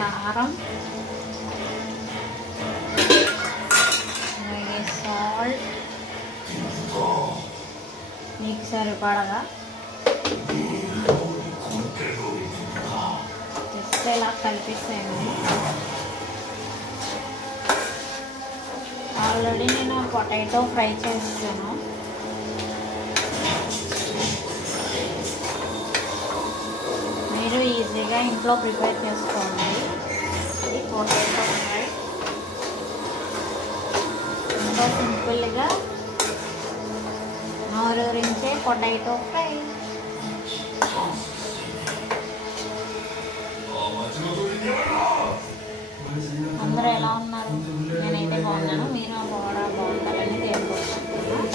కారం, అలాగే సాల్ట్, మీకు సరిపడగా జస్ట్ ఇలా కలిపేసాను. ఆల్రెడీ నేను పొటాటో ఫ్రై చేస్తాను. మీరు ఈజీగా ఇంట్లో ప్రిపేర్ చేసుకోండి. ఇది పొటాటో ఫ్రై ఎంతో సింపుల్గా నోరూరించే పొటాటో ఫ్రై. అందరూ ఎలా ఉన్నారు? నేనైతే బాగున్నాను. మీరు కూడా బాగుంటారని తెలుసుకుంటున్నాను.